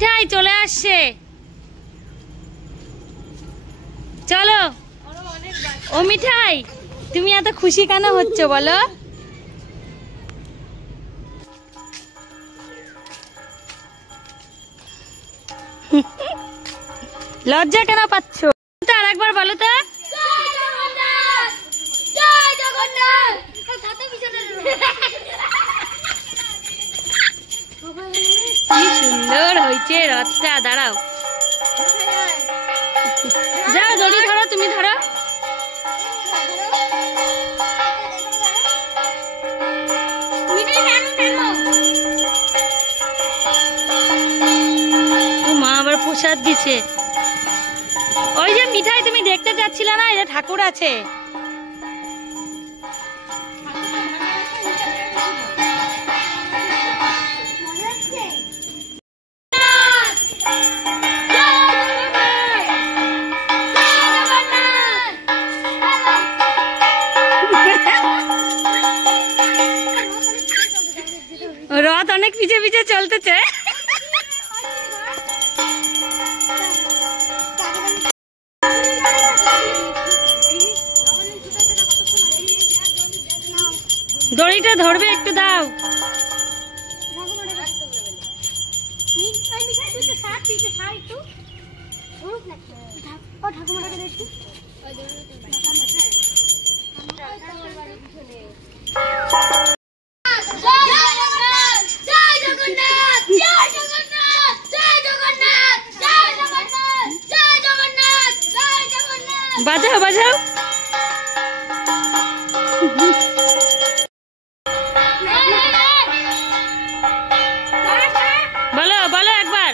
মিঠাই চলে আসছে, চলো। ও মিঠাই, তুমি এত খুশি কেন হচ্ছ বলো? লজ্জা কেন পাচ্ছ? আর একবার বলো তো। কি সুন্দর হয়েছে রথটা। দাঁড়াও, যাও দড়ি ধরো, তুমি ধরো। মা আবার প্রসাদ দিছে। ওই যে মিঠাই তুমি দেখতে যাচ্ছিলে না, এই যে ঠাকুর আছে। রথ অনেক পিছে পিছে চলতেছে। দড়িটা ধরবে, একটু দাও। বাজাও বাজাও। বলো বলো একবার।